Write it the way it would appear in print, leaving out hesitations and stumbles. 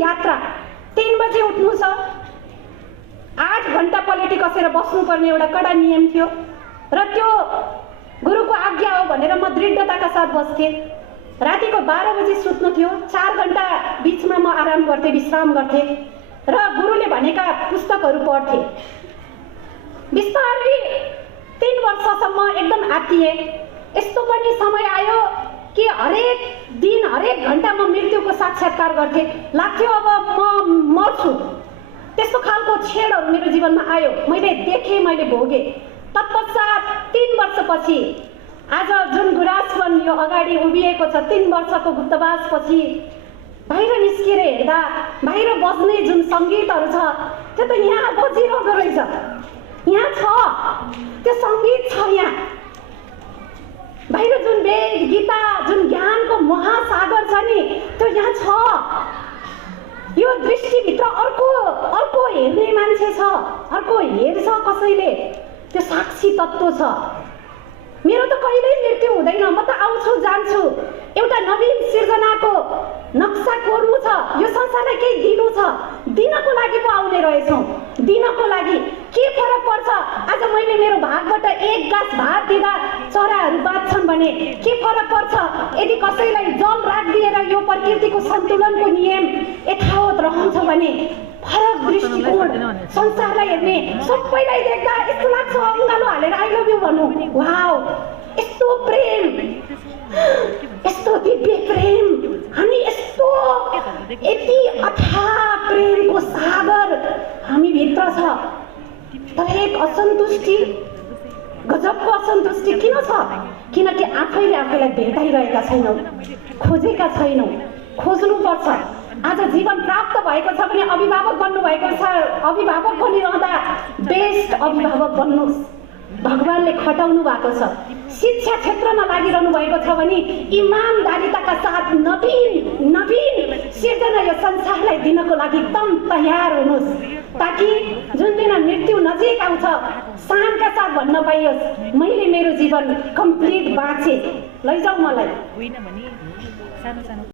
यात्रा। 3 बजे उठ्नु छ, 8 घण्टा पलेटी कसेर बस्नुपर्ने एउटा कडा नियम थियो र त्यो गुरुको आज्ञा हो भनेर म दृढताका साथ बस्थेँ। रातिको 12 बजे सुत्नु थियो, 4 घण्टा बिचमा म आराम गर्थेँ, विश्राम गर्थेँ र गुरुले भनेका पुस्तकहरू पढ्थेँ। बिस्तारै 3 वर्षसम्म एकदम आत्तिएँ। यस्तो पनि समय आयो कि हरेक दिन हरेक घण्टा म मृत्युको साक्षात्कार गर्थेँ। लाग्थ्यो अब म मर्छु। त्यस्तो खालको क्षणहरू मेरो जीवनमा आयो। मैले देखेँ, मैले भोगेँ। तत्पश्चात 3 वर्षपछि आज जुन गुराँसवन यो अगाडि उभिएको छ, 3 वर्षको गुप्तवासपछि बाहिर निस्केर हेर्दा बाहिर बज्ने जुन सङ्गीतहरू छ त्यो त यहाँ बजिरहेको रहेछ। यहाँ छ, त्यो सङ्गीत छ यहाँ। बाहिर जुन वेद गीता, जुन ज्ञानको महासागर छ नि, त्यो यहाँ छ। यो दृष्टिभित्र अर्को हेर्ने मान्छे छ, अर्को हेर्छ कसैले, त्यो साक्षी तत्त्व छ। मेरो त कहिल्यै मृत्यु हुँदैन, म त आउँछु जान्छु। एउटा नवीन सिर्जनाको नक्सा कोर्नु छ, यो संसारलाई केही दिनु छ, दिनको लागि पो आउने रहेछौँ। दिनको लागि के फरक पर्छ? आज मैले मेरो भागबाट 1 गाँस भात दिँदा चराहरू बाँच्छन् भने के फरक पर्छ? यदि कसैलाई जल राखिदिएर यो प्रकृतिको सन्तुलनको नियम यथावत रहन्छ भने फरक दृष्टिकोण, संसारलाई हेर्ने, सबैलाई देख्दा यस्तो लाग्छ अङ्गालो हालेर आई लभ यु भन्नु। वाउ, यस्तो प्रेम, यस्तो दिव्य प्रेम, हामी यस्तो यति अथाह प्रेमको सागर हामी भित्र छ। तर एक असन्तुष्टि, गजबको असन्तुष्टि किन छ? किनकि आफैले आफैलाई भेटाइरहेका छैनौँ, खोजेका छैनौँ। खोज्नुपर्छ। आज जीवन प्राप्त भएको छ भने अभिभावक बन्नु भएको छ, अभिभावक बनिरहँदा बेस्ट अभिभावक बन्नुहोस्। भगवानले खटाउनु भएको छ। शिक्षा क्षेत्रमा लागिरहनु भएको छ भने इमानदारिताका साथ नवीन सिर्जना यो संसारलाई दिनको लागि एकदम तयार हुनुहोस्, ताकि जुन दिन मृत्यु नजिक आउँछ शानका साथ भन्न पाइयोस् मैले मेरो जीवन कम्प्लिट बाँचे, लैजाऊ मलाई।